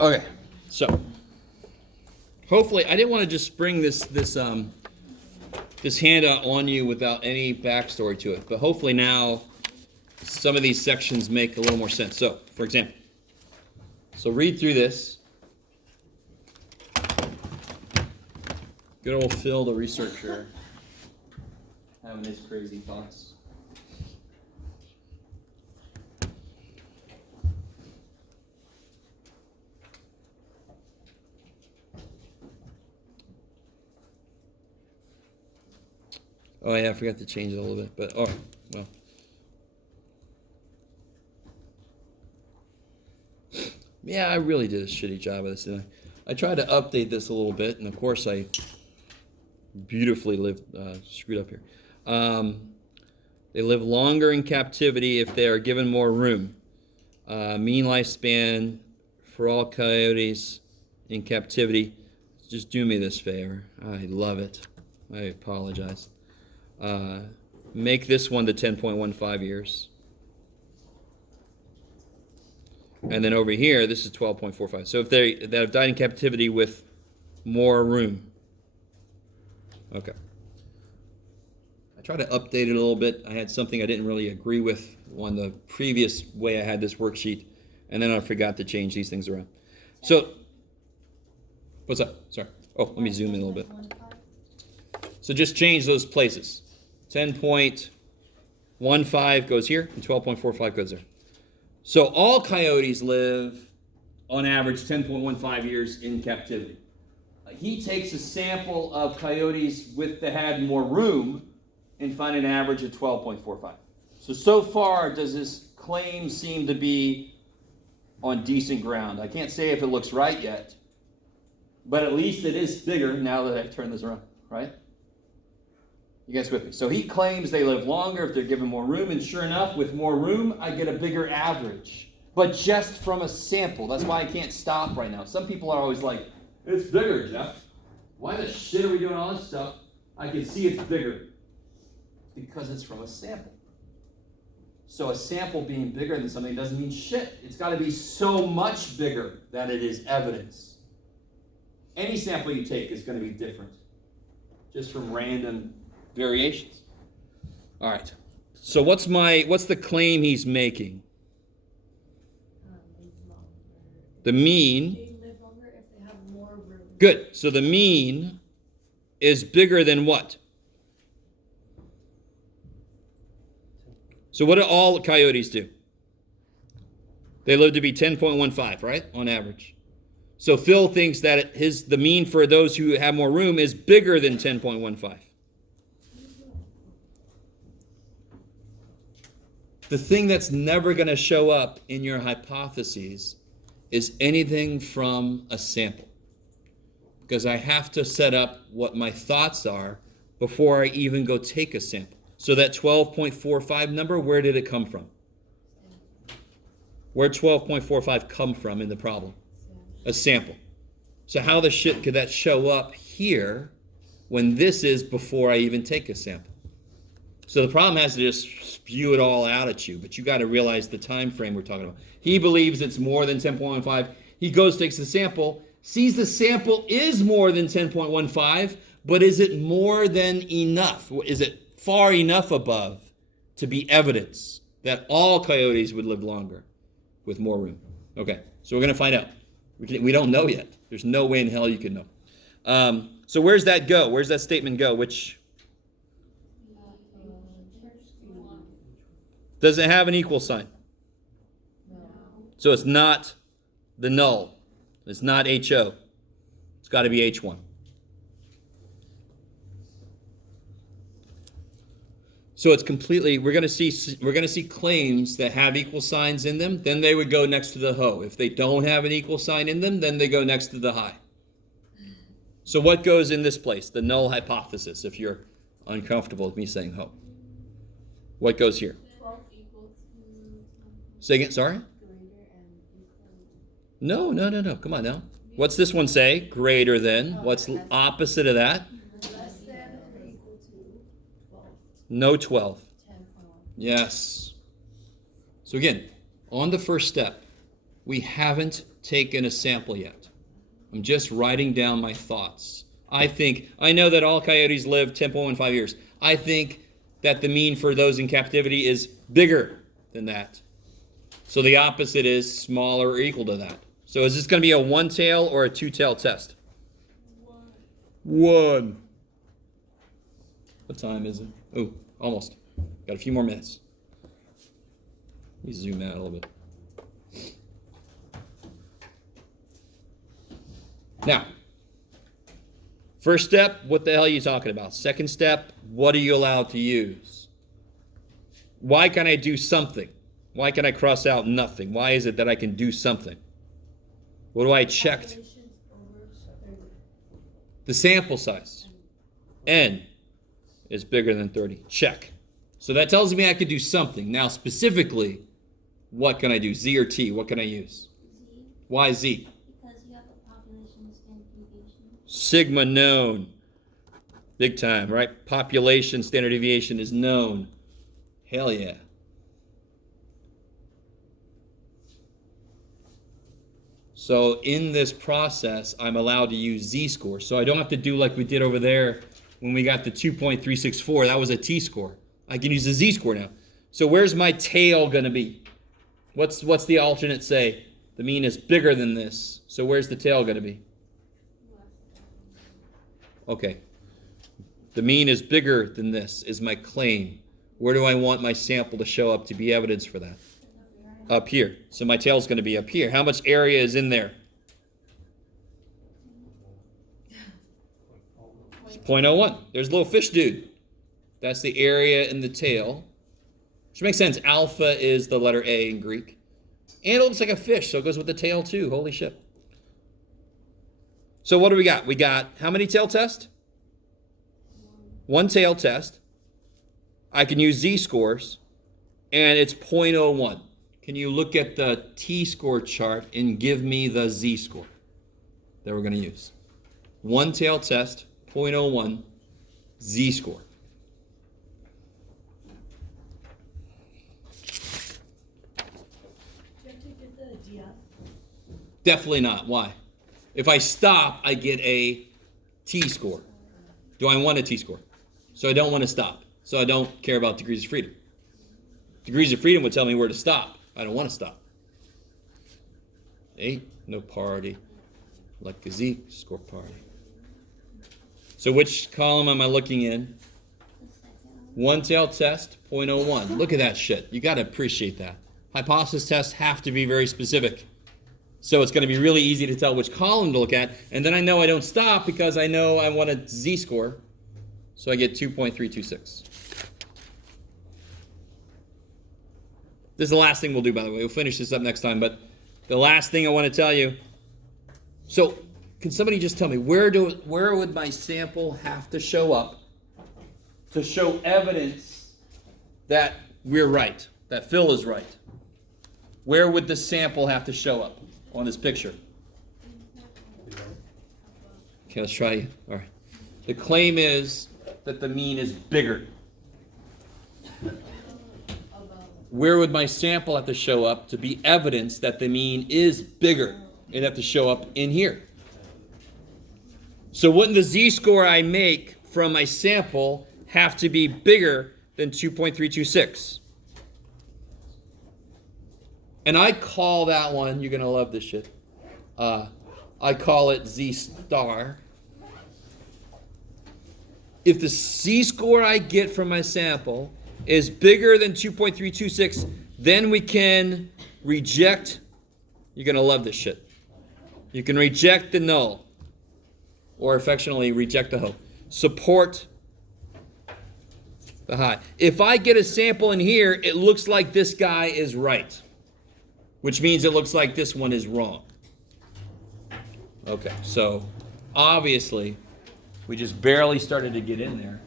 Okay, so hopefully I didn't want to just bring this handout on you without any backstory to it, but hopefully now some of these sections make a little more sense. So, for example, read through this. Good old Phil, the researcher, having his crazy thoughts. Oh yeah, I forgot to change it a little bit, but oh well. Yeah, I really did a shitty job of this, didn't I? I tried to update this a little bit, and of course I beautifully screwed up here. They live longer in captivity if they are given more room. Mean lifespan for all coyotes in captivity. Just do me this favor. I love it. I apologize. Make this one to 10.15 years. And then over here, this is 12.45. So if they have died in captivity with more room. Okay. I tried to update it a little bit. I had something I didn't really agree with on the previous way I had this worksheet, and then I forgot to change these things around. So, what's up? Sorry. Oh, let me zoom in a little bit. So just change those places. 10.15 goes here, and 12.45 goes there. So all coyotes live, on average, 10.15 years in captivity. He takes a sample of coyotes that had more room and find an average of 12.45. So far, does this claim seem to be on decent ground? I can't say if it looks right yet, but at least it is bigger now that I've turned this around, right? You guys with me? So he claims they live longer if they're given more room, and sure enough, with more room, I get a bigger average. But just from a sample. That's why I can't stop right now. Some people are always like, it's bigger, Jeff. Why the shit are we doing all this stuff? I can see it's bigger. Because it's from a sample. So a sample being bigger than something doesn't mean shit. It's got to be so much bigger that it is evidence. Any sample you take is going to be different. Just from random variations. All right. So what's the claim he's making? The mean. They live longer if they have more room. Good. So the mean is bigger than what? So what do all coyotes do? They live to be 10.15, right? On average. So Phil thinks that the mean for those who have more room is bigger than 10.15. The thing that's never going to show up in your hypotheses is anything from a sample. Because I have to set up what my thoughts are before I even go take a sample. So that 12.45 number, where did it come from? Where'd 12.45 come from in the problem? A sample. So how the shit could that show up here when this is before I even take a sample? So the problem has to just spew it all out at you, but you got to realize the time frame we're talking about. He believes it's more than 10.15. He goes, takes the sample, sees the sample is more than 10.15, but is it more than enough? Is it far enough above to be evidence that all coyotes would live longer with more room? Okay, so we're going to find out. We don't know yet. There's no way in hell you can know. So where's that go? Where's that statement go? Which? Does it have an equal sign? No. So it's not the null. It's not HO. It's got to be H1. So it's completely. We're going to see claims that have equal signs in them. Then they would go next to the ho. If they don't have an equal sign in them, then they go next to the high. So what goes in this place? The null hypothesis. If you're uncomfortable with me saying ho, what goes here? 12 equals to. Say again. Sorry. No. Come on now. What's this one say? Greater than. What's opposite of that? Less than or equal to 12. No 12. 10.1. Yes. So again, on the first step, We haven't taken a sample yet. I'm just writing down my thoughts. I know that all coyotes live 10.15 years. I think that the mean for those in captivity is bigger than that. So the opposite is smaller or equal to that. So is this going to be a one-tail or a two-tail test? One. What time is it? Oh, almost. Got a few more minutes. Let me zoom out a little bit. Now, first step, what the hell are you talking about? Second step, what are you allowed to use? Why can I do something? Why can I cross out nothing? Why is it that I can do something? What do I check? The sample size. N is bigger than 30. Check. So that tells me I can do something. Now, specifically, what can I do? Z or T? What can I use? Z. Why Z? Because you have a population standard deviation. Sigma known. Big time, right? Population standard deviation is known. Hell yeah. So in this process, I'm allowed to use Z-score. So I don't have to do like we did over there when we got the 2.364. That was a T-score. I can use a Z-score now. So where's my tail going to be? What's the alternate say? The mean is bigger than this. So where's the tail going to be? Okay. The mean is bigger than this is my claim. Where do I want my sample to show up to be evidence for that? Up here. So my tail's going to be up here. How much area is in there? 0.01. There's a little fish dude. That's the area in the tail. Which makes sense. Alpha is the letter A in Greek. And it looks like a fish, so it goes with the tail too. Holy shit. So what do we got? We got how many tail tests? One tail test. I can use Z-scores. And it's 0.01. Can you look at the T-score chart and give me the Z-score that we're going to use? One tail test, 0.01, Z-score. Do you have to get the DF? Definitely not. Why? If I stop, I get a T-score. Do I want a T-score? So I don't want to stop. So I don't care about degrees of freedom. Degrees of freedom would tell me where to stop. I don't want to stop. Ain't no party like a Z-score party. So which column am I looking in? The second One tail test, 0.01. Look at that shit. You got to appreciate that. Hypothesis tests have to be very specific. So it's going to be really easy to tell which column to look at. And then I know I don't stop because I know I want a Z-score. So I get 2.326. This is the last thing we'll do, by the way. We'll finish this up next time. But the last thing I want to tell you. So can somebody just tell me, where would my sample have to show up to show evidence that we're right, that Phil is right? Where would the sample have to show up on this picture? Okay, let's try. All right. The claim is that the mean is bigger. Where would my sample have to show up to be evidence that the mean is bigger? It'd have to show up in here. So wouldn't the Z-score I make from my sample have to be bigger than 2.326? And I call that one, you're going to love this shit. I call it Z-star. If the Z-score I get from my sample is bigger than 2.326, then we can reject. You're going to love this shit. You can reject the null, or affectionately reject the hope. Support the high. If I get a sample in here, it looks like this guy is right, which means it looks like this one is wrong. Okay, so obviously we just barely started to get in there.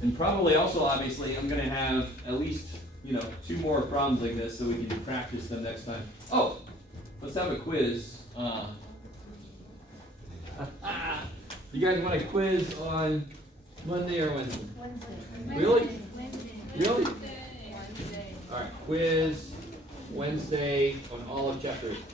And probably also, obviously, I'm going to have at least, 2 more problems like this so we can practice them next time. Oh, let's have a quiz. You guys want a quiz on Monday or Wednesday? Wednesday. Really? Wednesday. Really? Wednesday. All right, quiz Wednesday. Wednesday on all of chapter 8.